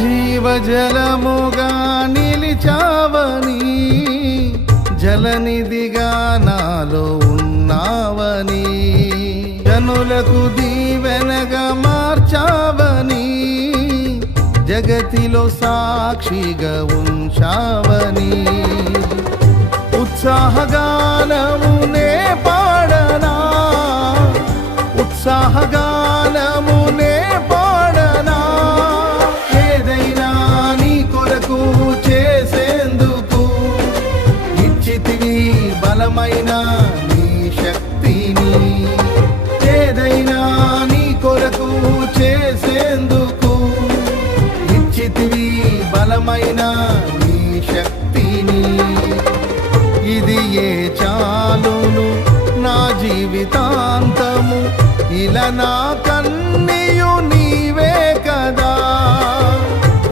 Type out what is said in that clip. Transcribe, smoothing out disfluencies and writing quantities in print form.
జీవజలముగా నిలిచావని, జలనిధిగా నాలో ఉన్నావని, జనులకు దీవెనగా మార్చావని, జగతిలో సాక్షిగా ఉంచావని, ఉత్సాహగానమునే పాడనా, ఉత్సాహగానమునే పాడనా, ఏదైనా నీ కొరకు చేసేందుకు ఇచ్చితివి బలమైన నీ శక్తిని, ఏదైనా నీ కొరకు చేసేందుకు ఇచ్చితివి బలమైన నీ శక్తిని, ఇది ఏ చాలును నా జీవితాంతము ఇలా నా కన్నా